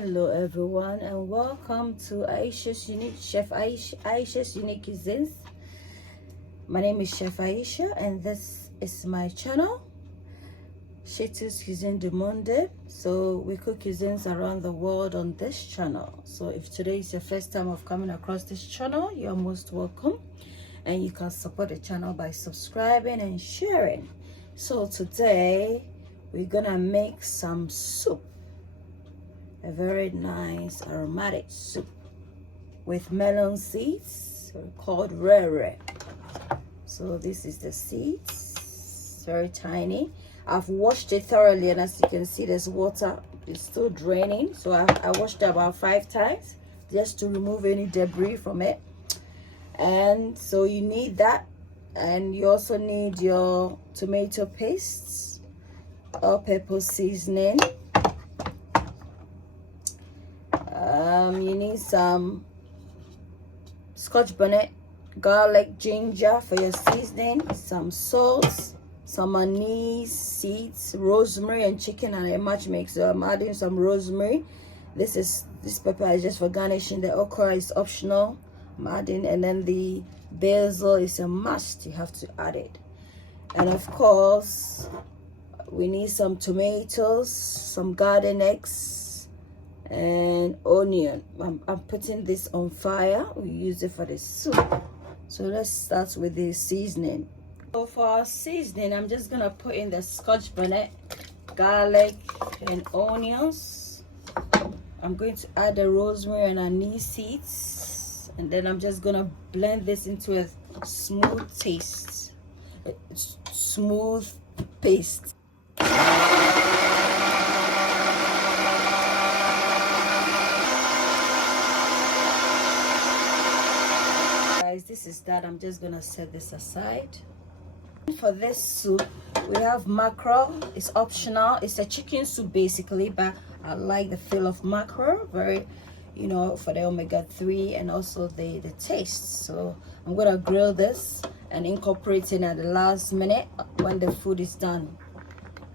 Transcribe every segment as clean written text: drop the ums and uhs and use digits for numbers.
Hello everyone and welcome to Ayesha's Ayesha's Unique Cuisines. My name is Chef Ayesha and this is my channel, Shitu's Cuisine du Monde. So we cook cuisines around the world on this channel. So if today is your first time of coming across this channel, you're most welcome, and you can support the channel by subscribing and sharing. So today we're gonna make some soup, a very nice aromatic soup with melon seeds called Wrewre. So this is the seeds, very tiny. I've washed it thoroughly, and as you can see there's water, it's still draining. So I washed it about 5 times just to remove any debris from it. And so you need that, and you also need your tomato paste, all-purpose seasoning. You need some scotch bonnet, garlic, ginger for your seasoning, some salt, some anise seeds, rosemary, and chicken and a match mix. So I'm adding some rosemary. This pepper is just for garnishing. The okra is optional. I'm adding, and then the basil is a must. You have to add it. And of course we need some tomatoes, some garden eggs, and onion. I'm putting this on fire. We use it for the soup. So let's start with the seasoning. So for our seasoning, I'm just gonna put in the scotch bonnet, garlic, and onions. I'm going to add the rosemary and anise seeds, and then I'm just gonna blend this into a smooth paste. This is that. I'm just gonna set this aside. For this soup we have mackerel. It's optional. It's a chicken soup basically, but I like the feel of mackerel, very, for the omega-3 and also the taste. So I'm gonna grill this and incorporate it at the last minute when the food is done,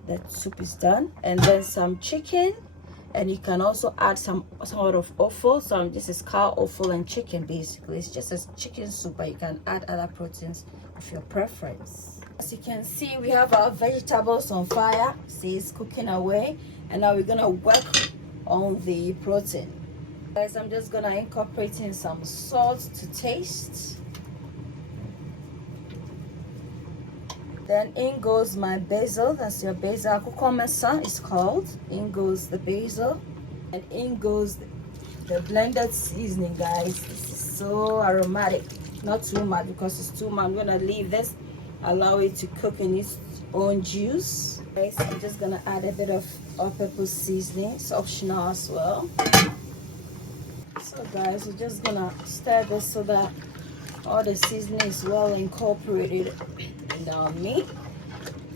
the soup is done. And then some chicken, and you can also add some sort of offal. So this is cow offal and chicken basically. It's just a chicken soup, but you can add other proteins of your preference. As you can see, we have our vegetables on fire. See, it's cooking away, and now we're gonna work on the protein. Guys, I'm just gonna incorporate in some salt to taste. Then in goes my basil. That's your basil. Cucumber is called. In goes the basil, and in goes the blended seasoning, guys. This is so aromatic. Not too much, because it's too much. I'm gonna leave this, allow it to cook in its own juice. Guys, I'm just gonna add a bit of all-purpose seasoning. It's optional as well. So guys, we're just gonna stir this so that all the seasoning is well incorporated in our meat.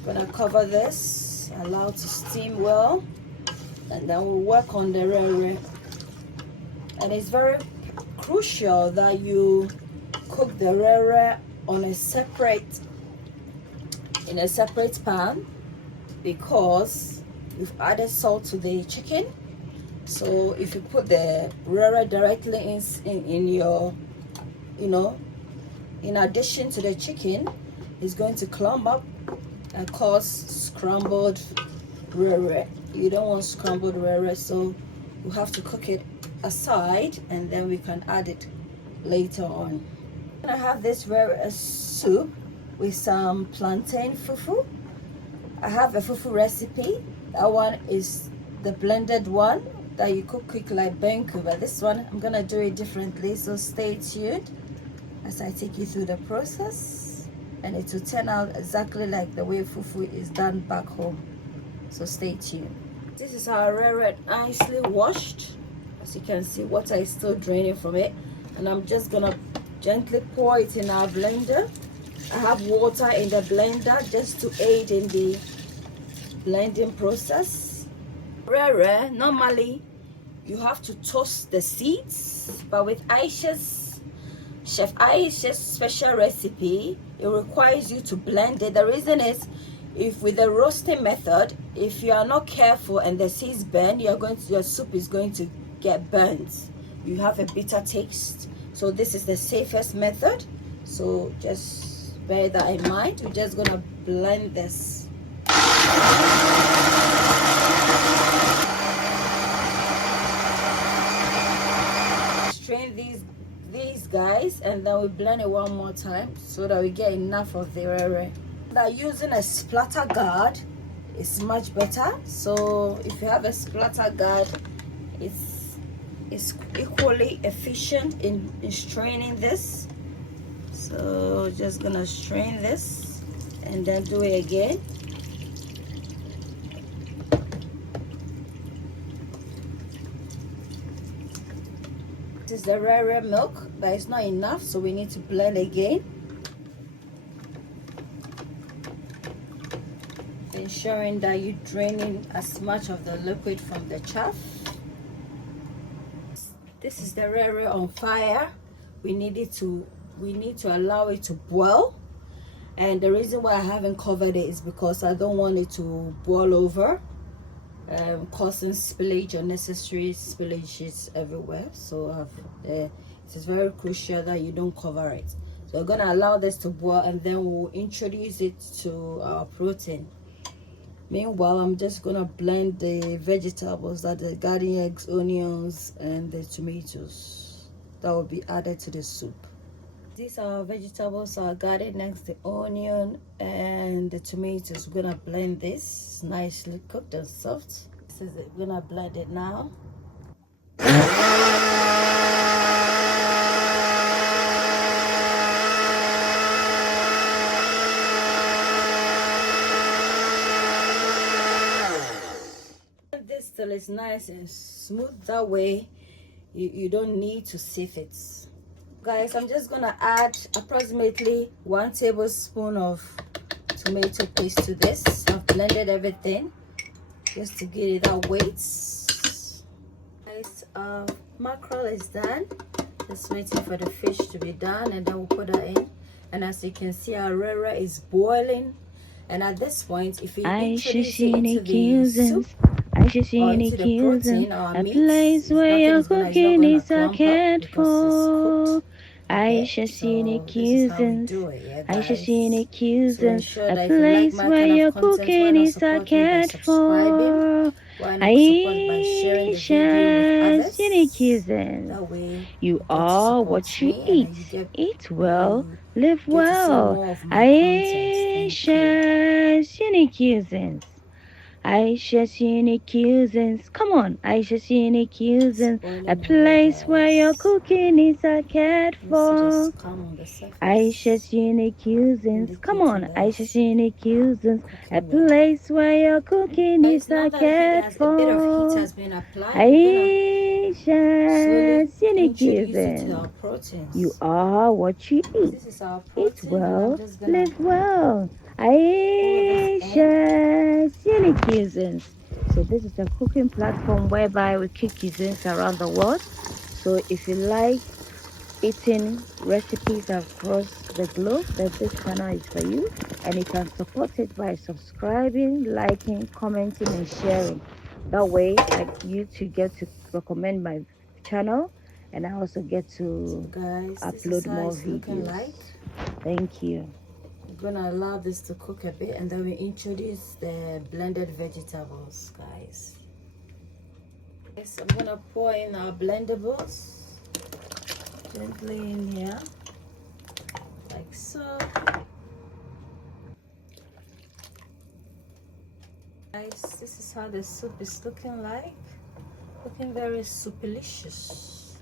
Gonna cover this, allow it to steam well, and then we'll work on the Wrewre. And it's very crucial that you cook the Wrewre on in a separate pan, because we've added salt to the chicken. So if you put the Wrewre directly in your, in addition to the chicken, it's going to clump up and cause scrambled Wrewre. You don't want scrambled Wrewre, so you have to cook it aside, and then we can add it later on. I have this Wrewre soup with some plantain fufu. I have a fufu recipe. That one is the blended one that you cook quick like benku, but this one I'm gonna do it differently, so stay tuned as I take you through the process, and it will turn out exactly like the way fufu is done back home. So stay tuned. This is our Wrewre, nicely washed. As you can see, water is still draining from it, and I'm just gonna gently pour it in our blender. I have water in the blender just to aid in the blending process. Wrewre, normally you have to toast the seeds, but with Chef Ayesha's special recipe, it requires you to blend it. The reason is if with the roasting method, if you are not careful and the seeds burn, your soup is going to get burnt. You have a bitter taste. So this is the safest method. So just bear that in mind. We're just gonna blend this. Strain these guys, and then we blend it one more time so that we get enough of the Wrewre. Now using a splatter guard is much better. So if you have a splatter guard, it's equally efficient in straining this. So just gonna strain this and then do it again. This is the Wrewre milk, but it's not enough, so we need to blend again, ensuring that you're draining as much of the liquid from the chaff. This is the Wrewre on fire. We need to allow it to boil, and the reason why I haven't covered it is because I don't want it to boil over, causing spillage, unnecessary spillages everywhere. So it is very crucial that you don't cover it. So we're gonna allow this to boil, and then we'll introduce it to our protein. Meanwhile, I'm just gonna blend the vegetables, that the garden eggs, onions, and the tomatoes that will be added to the soup. These are our vegetables, our garden eggs, the onion, and the tomatoes. We're gonna blend this nicely cooked and soft. This is it. We're gonna blend it now. This till it's nice and smooth. That way you don't need to sieve it. Guys, I'm just gonna add approximately 1 tablespoon of tomato paste to this. I've blended everything just to get it that weight. Guys, mackerel is done. Just waiting for the fish to be done, and then we'll put that in. And as you can see, our Wrewre is boiling, and at this point, if you introduce it into the soup or into the protein or meat, a place where your cooking is cared for. Ayesha seen accusing, Ayesha seen accusing, a place where your cooking is cared for. Ayesha seen accusing, you are what you eat. Eat well, live well. Ayesha seen accusing. Ayesha's unique cuisines. Come on, Ayesha's unique cuisines. A place where your cooking is cared for. Ayesha's unique cuisines. Come on, Ayesha's unique cuisines. A place where your cooking is cared for. Ayesha's unique cuisines. You are what you eat. Eat well, live well. Ayesha's unique cuisines. So this is a cooking platform whereby we cook cuisines around the world. So if you like eating recipes across the globe, then this channel is for you. And you can support it by subscribing, liking, commenting, and sharing. That way, you two get to recommend my channel, and I also get to upload more videos. Thank you. We're gonna allow this to cook a bit, and then we introduce the blended vegetables, guys. So I'm gonna pour in our blendables gently in here, like so. Guys, this is how the soup is looking like. Looking very soupilicious.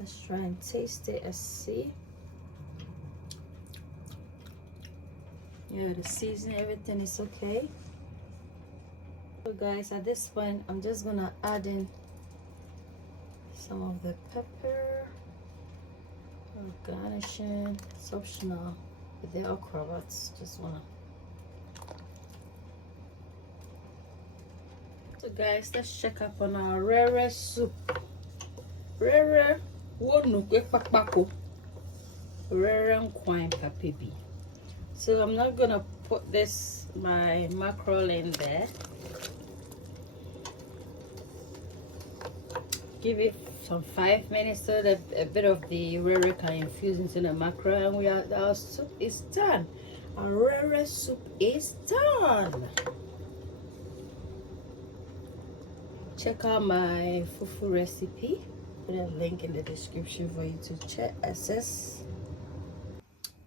Let's try and taste it and see. Yeah, the seasoning, everything is okay. So guys, at this point, I'm just gonna add in some of the pepper, garnishing. It's optional with the okra, but just wanna. So guys, let's check up on our Wrewre soup. Wrewre wonu kwe pakpako. Wrewre nkwine papebi. So I'm not gonna put my mackerel in there. Give it some 5 minutes so that a bit of the Wrewre can infuse into the mackerel, and our soup is done. Our Wrewre soup is done. Check out my fufu recipe. Put a link in the description for you to check access.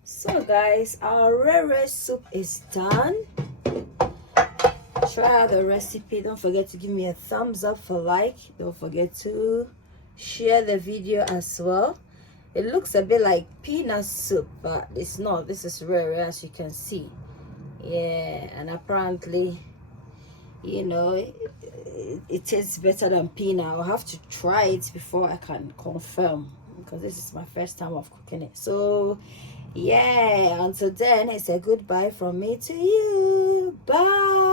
So guys, our Wrewre soup is done. Try out the recipe. Don't forget to give me a thumbs up for like. Don't forget to share the video as well. It looks a bit like peanut soup, but it's not. This is Wrewre, as you can see. Yeah, and apparently, you know, it tastes better than peanut. I'll have to try it before I can confirm, because this is my first time of cooking it. So yeah, until then, it's a goodbye from me to you. Bye.